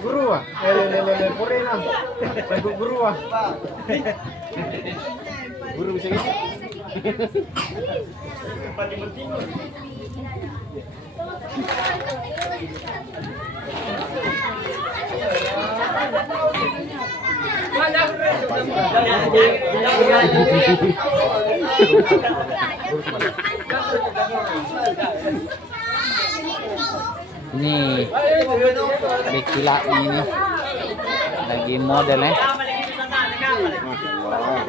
Guru ah, pure na. Lagu guru ah. Guru bisa gitu. Nih, Ricky Lai ini lagi model ya.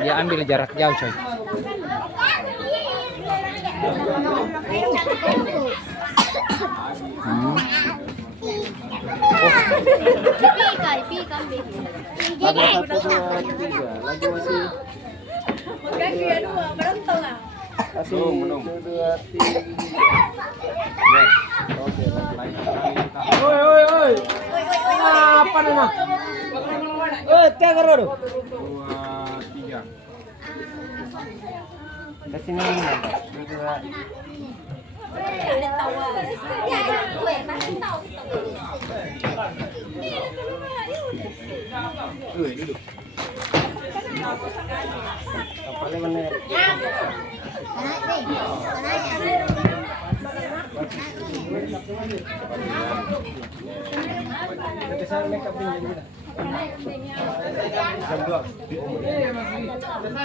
Dia ambil jarak jauh coy. Ada 1, 2, 3. Lagi masih. Kasih 1, 2, 3. Oke, Oi. Apa nih mah? Tiga karo. 2, 3. Kesini 2. Duduk. Paling mana?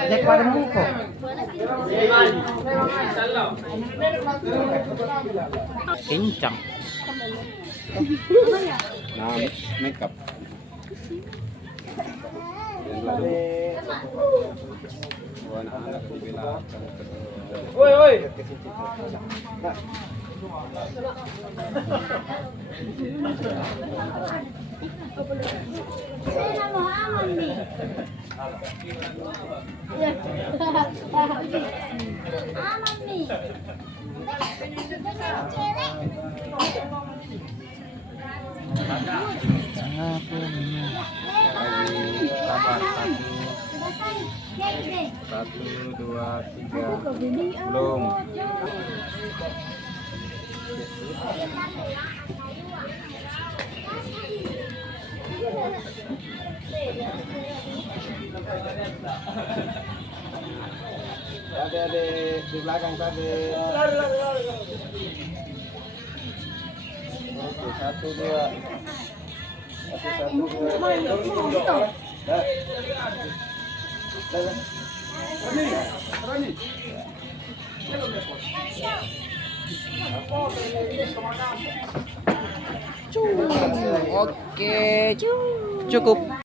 Cek pada muka. Kencang. Nah, makeup. Anak-anak bilang. Woi. Sabar, 1, 2, 3. Belum. Ada di belakang tadi. Oke, 1, 2. 1, 2. Oke, cukup.